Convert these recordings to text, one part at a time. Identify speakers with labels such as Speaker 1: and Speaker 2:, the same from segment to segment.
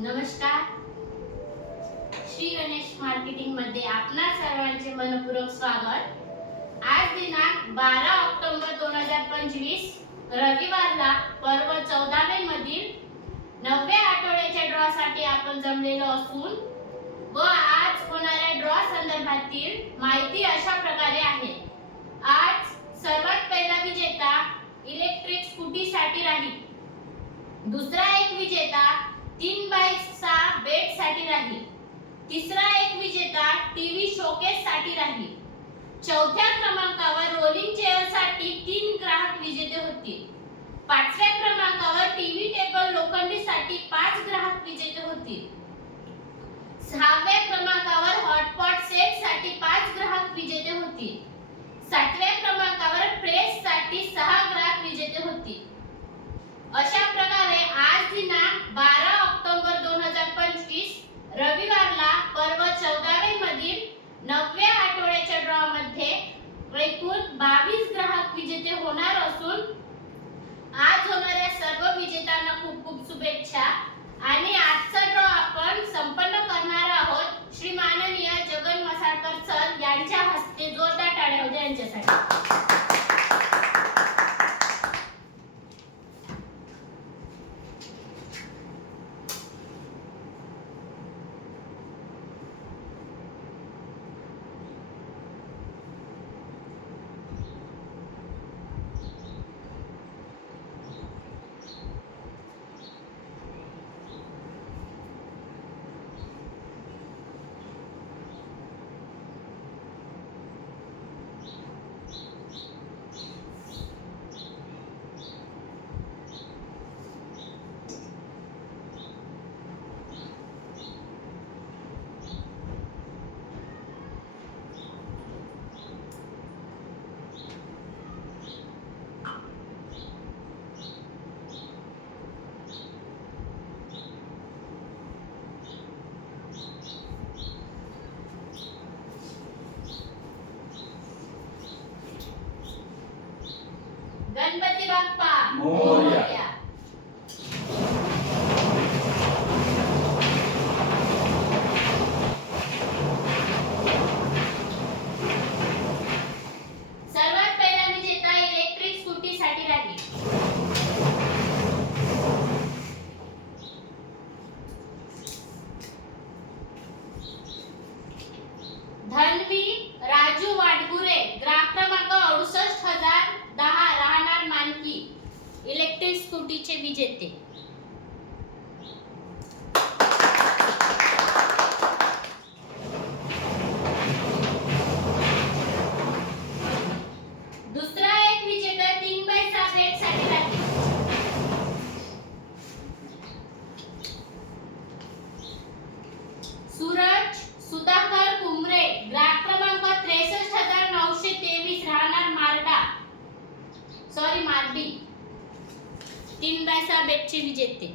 Speaker 1: नमस्कार. श्री गणेश मार्केटिंगमध्ये आपणा सर्वांचे मनपूर्वक स्वागत. आज दिनांक बारा ऑक्टोबर दोन हजार पंचवीस रविवारला पर्व चौदावे मधील नवव्या आठवड्याच्या ड्रॉ साठी आपण जमलेलो असून व आज होणाऱ्या ड्रॉ संदर्भातील माहिती अशा प्रकारे आहे. आज सर्वात पहिला विजेता इलेक्ट्रिक स्कूटी साठी राहील. दुसरा एक विजेता तीन बाय सहा बेडसाठी राहील. तिसरा एक विजेता टीव्ही शोकेस साठी राहील. चौथ्या क्रमांकावर रोलिंग चेअरसाठी तीन ग्राहक विजेते होतील. पाचव्या क्रमांकावर टीव्ही टेबल लोखंडी साठी पाच ग्राहक विजेते होतील. सहाव्या क्रमांकावर हॉटपॉट सेटसाठी पाच ग्राहक विजेते होतील. सातव्या क्रमांकावर प्रेस साठी सहा ग्राहक विजेते होतील. अशा प्रकारे आज दिनांक बारा ऑक्टोबर दोन हजार पंचवीस रविवारला पर्व चौदावे मधील नवव्या आठवड्याच्या ड्रॉ मध्ये एकूण बावीस ग्राहक विजेते होणार असून आज होणाऱ्या सर्व विजेत्यांना खूप खूप शुभेच्छा. आणि बाय सहा बेडचे विजेते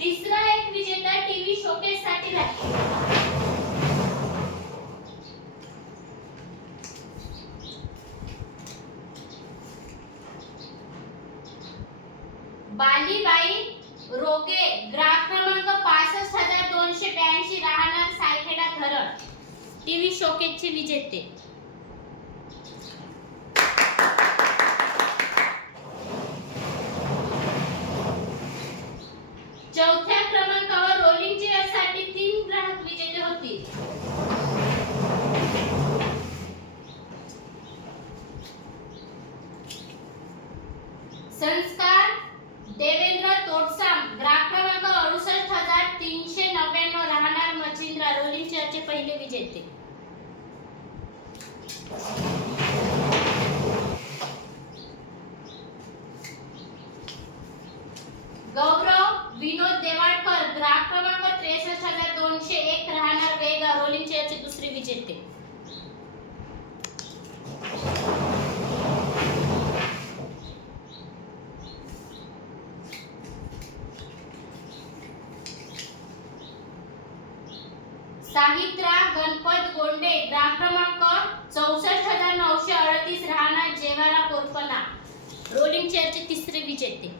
Speaker 1: तिसरा एक विजेता टीव्ही शोकेस साठी राहील बालीबाई रोगे ग्राहक क्रमांक पासष्ट हजार दोनशे ब्याऐंशी राहणार सायखेडा धरण टीव्ही शोकेसचे विजेते चौथ्या क्रमांकावर रोलिंग चेअरसाठी तीन ग्राहक विजेते होतील. संस्कार देवेंद्र तोटसाम ग्राहक क्रमांक अडुसष्ट हजार तीनशे नव्याण्णव राहणार मच्छिंद्रा रोलिंग चेअरचे पहिले विजेते. गौरव विनोद देवाडकर ग्राहक क्रमांक त्रेसष्ट हजार दोनशे एक राहणार वेग रोलिंग चेअरचे दुसरे विजेते. साहित्रा गणपत गोंडे ग्राम क्रमांक चौसष्ट हजार नऊशे अडतीस राहणार जेवारा कोरपना रोलिंग चेअरचे तिसरे विजेते.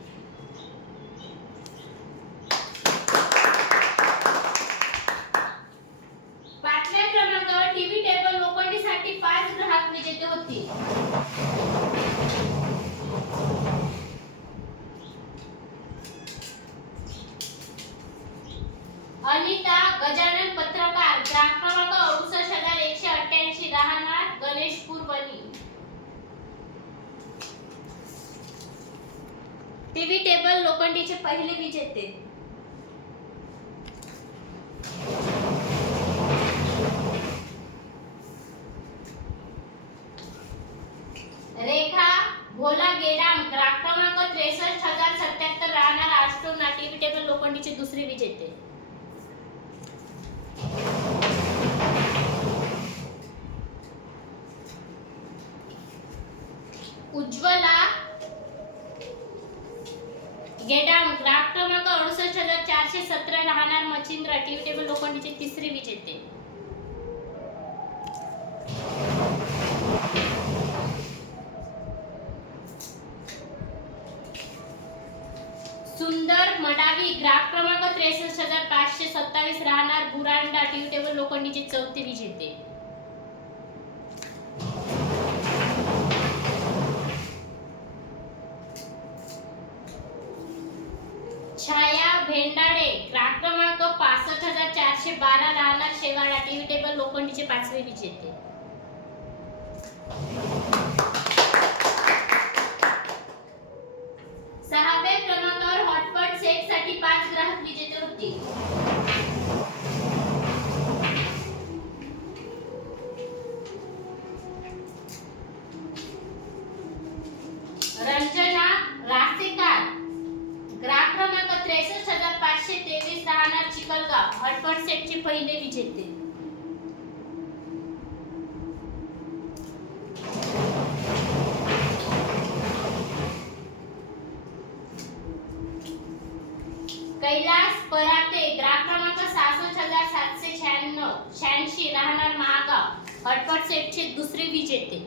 Speaker 1: पाचव्या क्रमांकावर टीव्ही टेबल लोखंडीसाठी पाच ग्राहक विजेते होतील अनिता गजानन पत्रकार ग्राम क्रमांक अडुसष्ट हजार एकशे टीव्ही टेबल लोखंडीचे पहिले विजेते रेखा भोला गेडाम ग्राहक क्रमांक त्रेसष्ट हजार सत्याहत्तर राहणार आष्टोना टीव्ही टेबल लोखंडीचे दुसरे विजेते गेडाम ग्राफ क्रमांक अडुसष्ट हजार चारशे सतरा राहणार मच्छिंद्र टीव्ही टेबल लोखंडीचे तिसरे विजेते. सुंदर मडावी ग्राफ क्रमांक त्रेसष्ट हजार पाचशे सत्तावीस राहणार बुरांडा टीव्ही टेबल लोखंडीचे चौथे विजेते छाया भेंडाडे ग्राफ क्रमांक पासष्ट हजार चारशे बारा राहणार शेवाळा टीव्ही टेबल लोखंडीचे पाचवे विजेते सहाव्या क्रमांकावर हॉटपॉट सेटसाठी पाच ग्राहक विजेते होते. रंजना रासेकार. ग्राहक क्रमांक त्रेसष्ट हजार पाचशे तेवीस राहणार चिकलगाव हॉटपॉट सेटचे पहिले विजेते कैलास पराते ग्राहक क्रमांक सहासष्ट हजार सातशे शहाण्णव शहाऐंशी राहणार महागाव हॉटपॉट सेटचे दुसरे विजेते.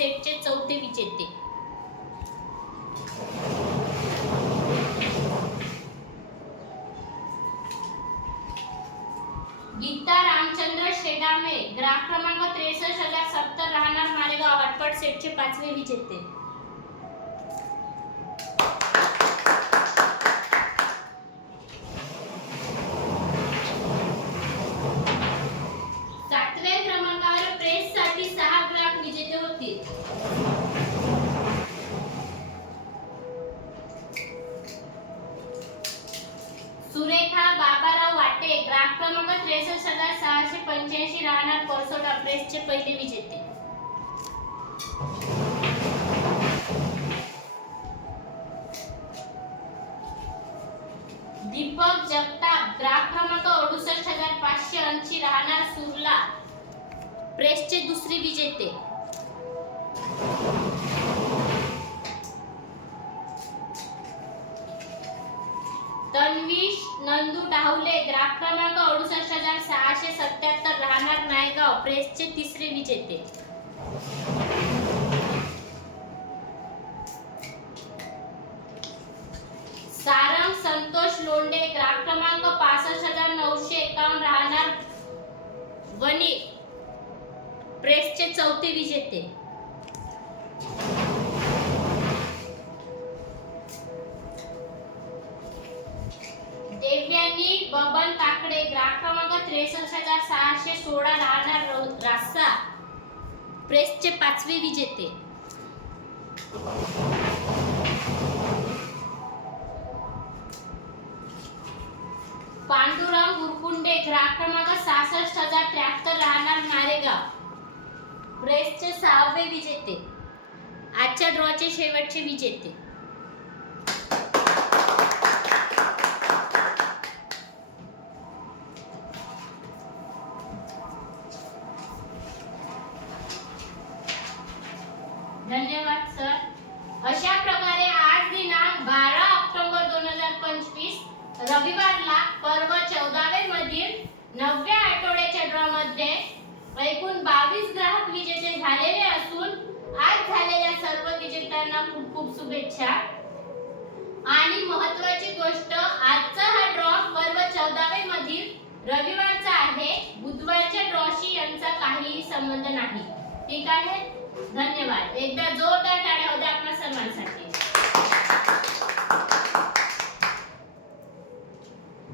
Speaker 1: सेटचे चौथे विजेते. गीता रामचंद्र शेडामे ग्राहक क्रमांक त्रेसष्ट हजार सत्तर राहणार मालेगाव हॉटपॉट सेटचे पाचवे विजेते सातव्या क्रमांकावर प्रेस साठी सहा ग्राहक विजेते होतील सुरेखा बाबाराव वाटे ग्राहक क्रमांक त्रेसष्ट हजार सहाशे पंच्याऐंशी राहणार परसोडा प्रेसचे पहिले विजेते दीपक जगताप ग्राहक क्रमांक अडुसष्ट हजार पाचशे ऐंशी राहणार सुरला. प्रेसचे दुसरे विजेते. तन्वीश नंदू डाहुले ग्राहक क्रमांक अडुसष्ट हजार सहाशे सत्याहत्तर राहणार नायगाव. प्रेसचे तिसरे विजेते. संतोष लोंढे ग्राहक क्रमांक पासष्ट हजार नऊशे एकावन्न राहणार वनी प्रेसचे चौथे विजेते. देव्यानी बबन काकडे ग्राहक क्रमांक त्रेसष्ट हजार सहाशे सोळा राहणार रास्ता. प्रेसचे पाचवे विजेते. पांडुरंग उरकुंडे ग्राहक क्रमांक सहासष्ट हजार त्र्याहत्तर राहणार मारेगाव रेसचे सहावे विजेते. आजच्या ड्रॉचे शेवटचे विजेते. धन्यवाद सर अशा प्रकारे आज दिनांक बारा ऑक्टोबर दोन हजार पंचवीस रविवारला पर्व चौदावे मधील नवव्या आठवड्याच्या ड्रॉ मध्ये एकूण बावीस ग्राहक विजेते झालेले असून आज झालेल्या सर्व विजेत्यांना खूप खूप शुभेच्छा. आणि महत्वाची गोष्ट आजचा हा ड्रॉ पर्व चौदावे मधील रविवारचा आहे. बुधवारच्या ड्रॉशी यांचा काहीही संबंध नाही. ठीक आहे? धन्यवाद. एकदा जोरदार टाळ्या होत्या आपल्या सर्वांसाठी.